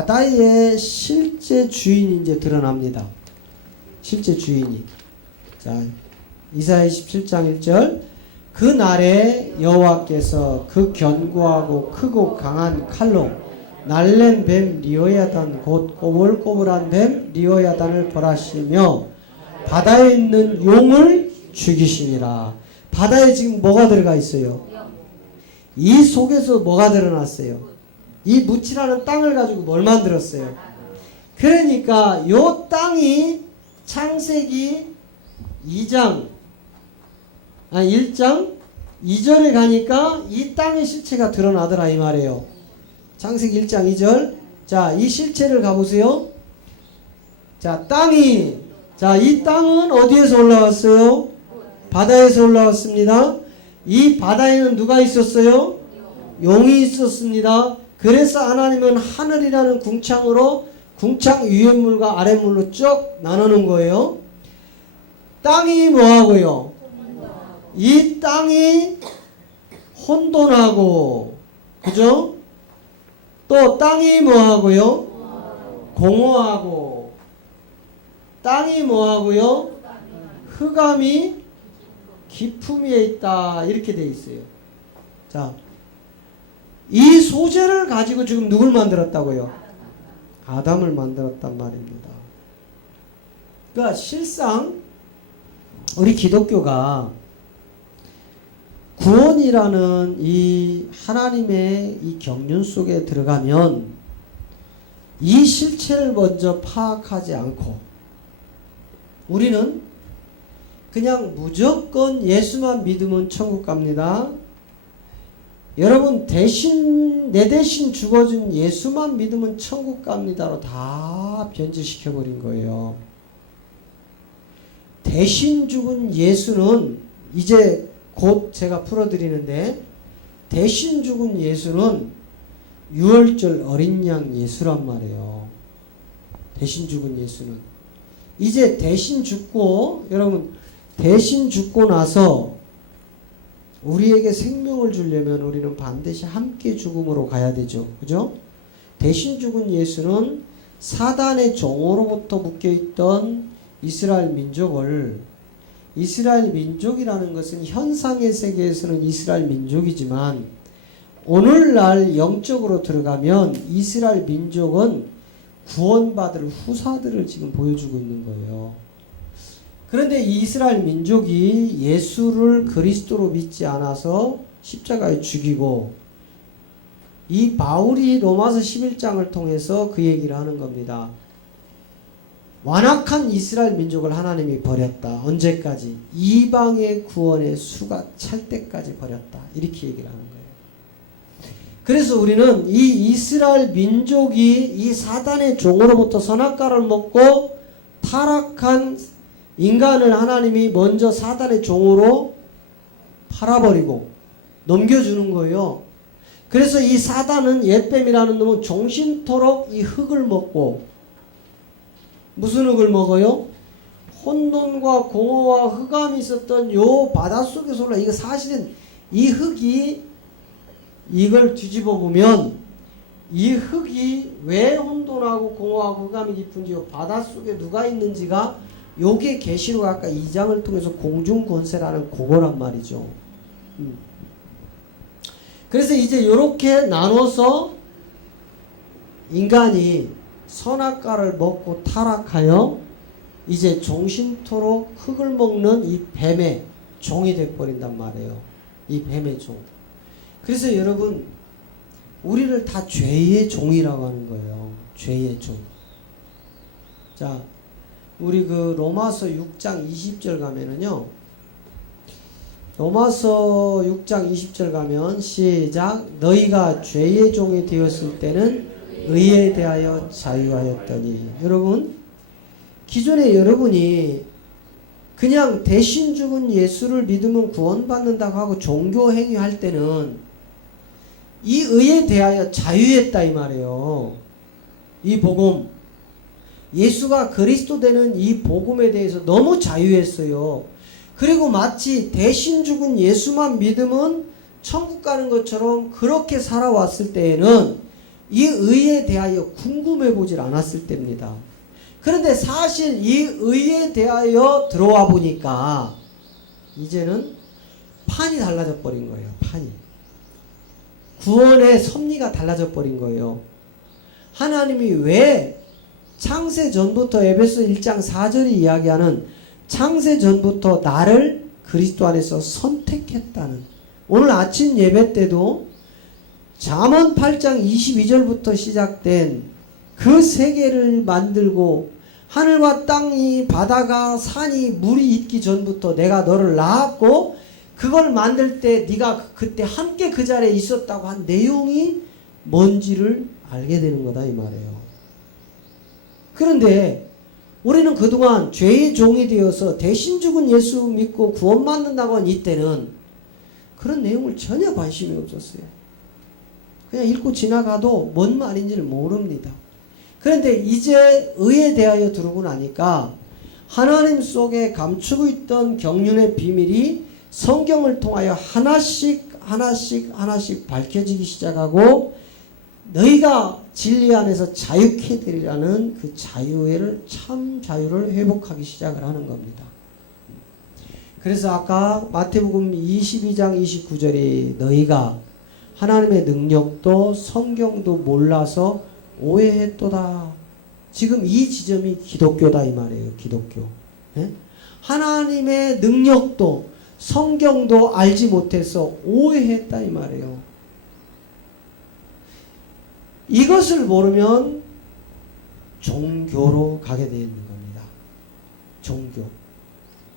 바다의 실제 주인이 이제 드러납니다. 실제 주인이. 자, 이사야 27장 1절. 그 날에 여호와께서 그 견고하고 크고 강한 칼로 날랜 뱀 리오야단 곧 꼬불꼬불한 뱀 리오야단을 벌하시며 바다에 있는 용을 죽이시니라. 바다에 지금 뭐가 들어가 있어요? 이 속에서 뭐가 드러났어요? 이 무치라는 땅을 가지고 뭘 만들었어요? 그러니까 요 땅이 창세기 1장 2절에 가니까 이 땅의 실체가 드러나더라 이 말이에요. 창세기 1장 2절. 자, 이 실체를 가보세요. 자, 이 땅은 어디에서 올라왔어요? 바다에서 올라왔습니다. 이 바다에는 누가 있었어요? 용이 있었습니다. 그래서 하나님은 하늘이라는 궁창으로 궁창 위에 물과 아래 물로 쭉 나누는 거예요. 땅이 뭐하고요? 이 땅이 혼돈하고, 그죠? 또 땅이 뭐하고요? 공허하고, 땅이 뭐하고요? 흑암이 깊음 위에 있다. 이렇게 돼 있어요. 자, 이 소재를 가지고 지금 누굴 만들었다고요? 아담을 만들었단 말입니다. 그러니까 실상 우리 기독교가 구원이라는 이 하나님의 이 경륜 속에 들어가면 이 실체를 먼저 파악하지 않고 우리는 그냥 무조건 예수만 믿으면 천국 갑니다. 여러분 내 대신 죽어준 예수만 믿으면 천국 갑니다로 다 변질시켜버린 거예요. 대신 죽은 예수는 이제 곧 제가 풀어드리는데, 대신 죽은 예수는 유월절 어린 양 예수란 말이에요. 대신 죽은 예수는. 이제 대신 죽고, 여러분 대신 죽고 나서 우리에게 생명을 주려면 우리는 반드시 함께 죽음으로 가야 되죠. 그죠? 대신 죽은 예수는 사단의 종으로부터 묶여있던 이스라엘 민족이라는 것은 현상의 세계에서는 이스라엘 민족이지만 오늘날 영적으로 들어가면 이스라엘 민족은 구원받을 후사들을 지금 보여주고 있는 거예요. 그런데 이 이스라엘 민족이 예수를 그리스도로 믿지 않아서 십자가에 죽이고, 이 바울이 로마서 11장을 통해서 그 얘기를 하는 겁니다. 완악한 이스라엘 민족을 하나님이 버렸다. 언제까지? 이방의 구원의 수가 찰 때까지 버렸다. 이렇게 얘기를 하는 거예요. 그래서 우리는 이 이스라엘 민족이 이 사단의 종으로부터 선악과를 먹고 타락한 인간을 하나님이 먼저 사단의 종으로 팔아버리고 넘겨주는 거예요. 그래서 이 사단은, 옛뱀이라는 놈은 종신토록 이 흙을 먹고, 무슨 흙을 먹어요? 혼돈과 공허와 흑암이 있었던 요 바닷속에서 올라, 이거 사실은 이 흙이, 이걸 뒤집어 보면 이 흙이 왜 혼돈하고 공허하고 흑암이 깊은지, 요 바닷속에 누가 있는지가, 요게 계시록 아까 2장을 통해서 공중권세라는 그거란 말이죠. 그래서 이제 요렇게 나눠서 인간이 선악과를 먹고 타락하여 이제 종신토록 흙을 먹는 이 뱀의 종이 돼버린단 말이에요. 이 뱀의 종. 그래서 여러분, 우리를 다 죄의 종이라고 하는 거예요. 죄의 종. 자, 우리 그 로마서 6장 20절 가면은요, 로마서 6장 20절 가면 시작. 너희가 죄의 종이 되었을 때는 의에 대하여 자유하였더니. 여러분, 기존에 여러분이 그냥 대신 죽은 예수를 믿으면 구원받는다고 하고 종교 행위할 때는 이 의에 대하여 자유했다 이 말이에요. 이 복음, 예수가 그리스도 되는 이 복음에 대해서 너무 자유했어요. 그리고 마치 대신 죽은 예수만 믿으면 천국 가는 것처럼 그렇게 살아왔을 때에는 이 의에 대하여 궁금해 보질 않았을 때입니다. 그런데 사실 이 의에 대하여 들어와 보니까 이제는 판이 달라져 버린 거예요. 판이. 구원의 섭리가 달라져 버린 거예요. 하나님이 왜 창세 전부터 에베소 1장 4절이 이야기하는 창세 전부터 나를 그리스도 안에서 선택했다는, 오늘 아침 예배 때도 잠언 8장 22절부터 시작된 그 세계를 만들고 하늘과 땅이 바다가 산이 물이 있기 전부터 내가 너를 낳았고 그걸 만들 때 네가 그때 함께 그 자리에 있었다고 한 내용이 뭔지를 알게 되는 거다 이 말이에요. 그런데 우리는 그동안 죄의 종이 되어서 대신 죽은 예수 믿고 구원받는다고 한 이때는 그런 내용을 전혀 관심이 없었어요. 그냥 읽고 지나가도 뭔 말인지를 모릅니다. 그런데 이제 의에 대하여 들어오고 나니까 하나님 속에 감추고 있던 경륜의 비밀이 성경을 통하여 하나씩 밝혀지기 시작하고 너희가 진리 안에서 자유케 되리라는 그 자유를, 참 자유를 회복하기 시작을 하는 겁니다. 그래서 아까 마태복음 22장 29절이 너희가 하나님의 능력도 성경도 몰라서 오해했도다. 지금 이 지점이 기독교다 이 말이에요. 기독교. 예? 하나님의 능력도 성경도 알지 못해서 오해했다 이 말이에요. 이것을 모르면 종교로 가게 되어 있는 겁니다. 종교.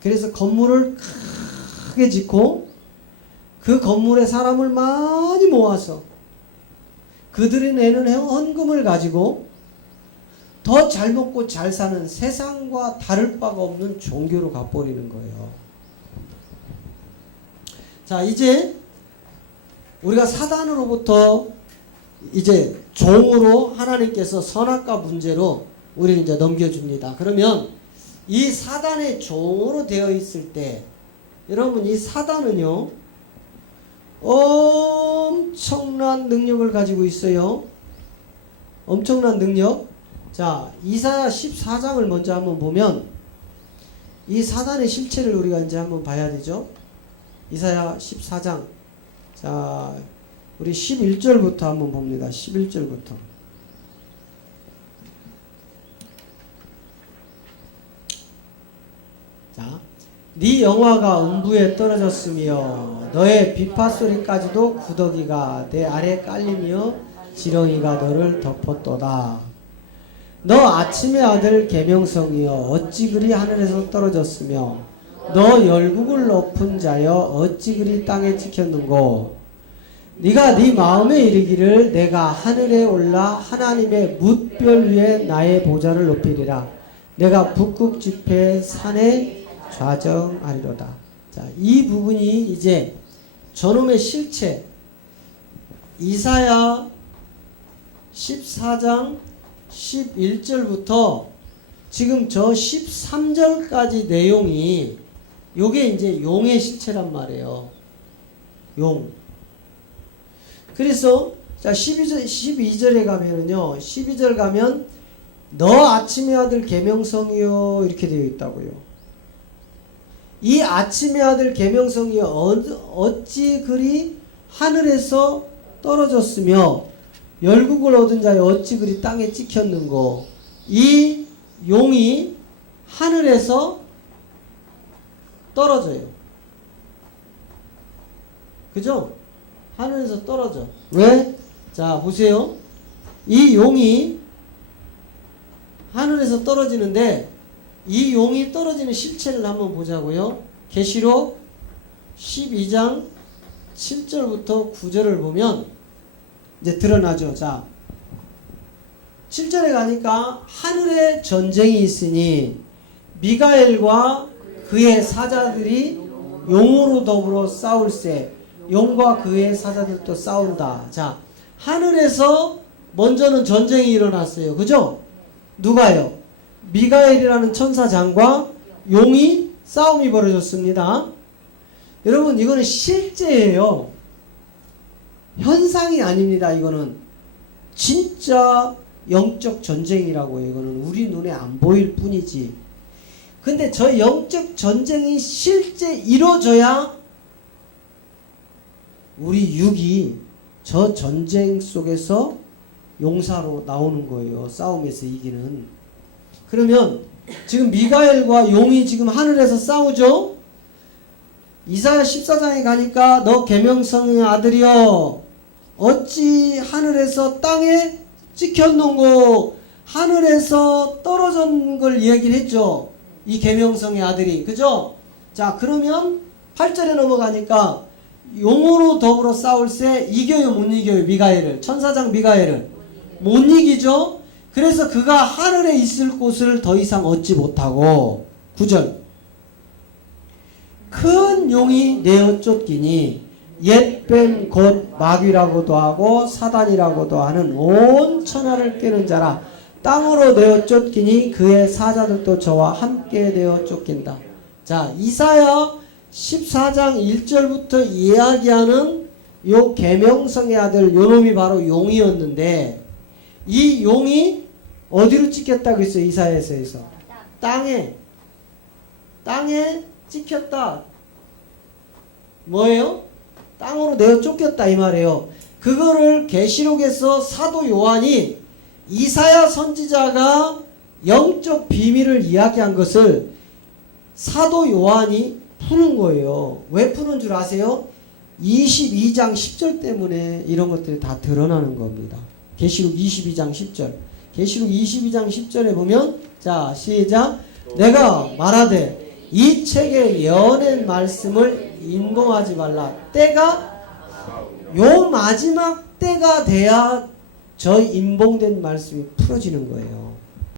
그래서 건물을 크게 짓고 그 건물에 사람을 많이 모아서 그들이 내는 헌금을 가지고 더 잘 먹고 잘 사는 세상과 다를 바가 없는 종교로 가버리는 거예요. 자, 이제 우리가 사단으로부터 이제 종으로 하나님께서 선악과 문제로 우리를 이제 넘겨줍니다. 그러면 이 사단의 종으로 되어 있을 때 여러분 이 사단은요 엄청난 능력을 가지고 있어요. 엄청난 능력. 자, 이사야 14장을 먼저 한번 보면 이 사단의 실체를 우리가 이제 한번 봐야 되죠. 이사야 14장. 자, 우리 11절부터 한번 봅니다. 11절부터. 자, 네 영화가 음부에 떨어졌으며 너의 비파소리까지도 구더기가 내 아래 깔리며 지렁이가 너를 덮었도다. 너 아침의 아들 계명성이여 어찌 그리 하늘에서 떨어졌으며 너 열국을 높은 자여 어찌 그리 땅에 찍혔는고. 네가 네 마음에 이르기를 내가 하늘에 올라 하나님의 뭇별 위에 나의 보좌를 높이리라. 내가 북극 지폐 산에 좌정하리로다. 자, 이 부분이 이제 저놈의 실체, 이사야 14장 11절부터 지금 저 13절까지 내용이 요게 이제 용의 실체란 말이에요. 용. 그래서 자 12절에 가면은요. 12절 가면 너 아침의 아들 계명성이요 이렇게 되어 있다고요. 이 아침의 아들 계명성이요 어찌 그리 하늘에서 떨어졌으며 열국을 얻은 자여 어찌 그리 땅에 찍혔는고. 이 용이 하늘에서 떨어져요. 그죠? 하늘에서 떨어져. 왜? 자, 보세요. 이 용이 하늘에서 떨어지는데 이 용이 떨어지는 실체를 한번 보자고요. 계시록 12장 7절부터 9절을 보면 이제 드러나죠. 자, 7절에 가니까 하늘에 전쟁이 있으니 미가엘과 그의 사자들이 용으로 더불어 싸울세. 용과 그의 사자들도 싸운다. 자, 하늘에서 먼저는 전쟁이 일어났어요. 그죠? 누가요? 미가엘이라는 천사장과 용이 싸움이 벌어졌습니다. 여러분, 이거는 실제예요. 현상이 아닙니다. 이거는 진짜 영적 전쟁이라고 해요. 이거는 우리 눈에 안 보일 뿐이지. 근데 저 영적 전쟁이 실제 이루어져야 우리 육이 저 전쟁 속에서 용사로 나오는 거예요. 싸움에서 이기는. 그러면 지금 미가엘과 용이 지금 하늘에서 싸우죠? 이사야 14장에 가니까 너 계명성의 아들이여 어찌 하늘에서 땅에 찍혔는고, 하늘에서 떨어진 걸 이야기를 했죠. 이 계명성의 아들이. 그죠? 자, 그러면 8절에 넘어가니까 용으로 더불어 싸울세 이겨요 못 이겨요? 미가엘을, 천사장 미가엘을 못 이기죠. 그래서 그가 하늘에 있을 곳을 더 이상 얻지 못하고, 9절 큰 용이 내어 쫓기니 옛뱀 곧 마귀라고도 하고 사단이라고도 하는 온 천하를 꿰는 자라 땅으로 내어 쫓기니 그의 사자들도 저와 함께 내어 쫓긴다. 자, 이사야 14장 1절부터 이야기하는 요 계명성의 아들 요놈이 바로 용이었는데, 이 용이 어디로 찍혔다고 했어요? 이사야서에서 땅에 찍혔다. 뭐예요? 땅으로 내어 쫓겼다 이 말이에요. 그거를 계시록에서 사도 요한이 이사야 선지자가 영적 비밀을 이야기한 것을 사도 요한이 푸는 거예요. 왜 푸는 줄 아세요? 22장 10절 때문에 이런 것들이 다 드러나는 겁니다. 계시록 22장 10절. 계시록 22장 10절에 보면, 자, 시작. 내가 말하되 이 책에 예언의 말씀을 인공하지 말라. 때가 요 마지막 때가 돼야 저 인봉된 말씀이 풀어지는 거예요.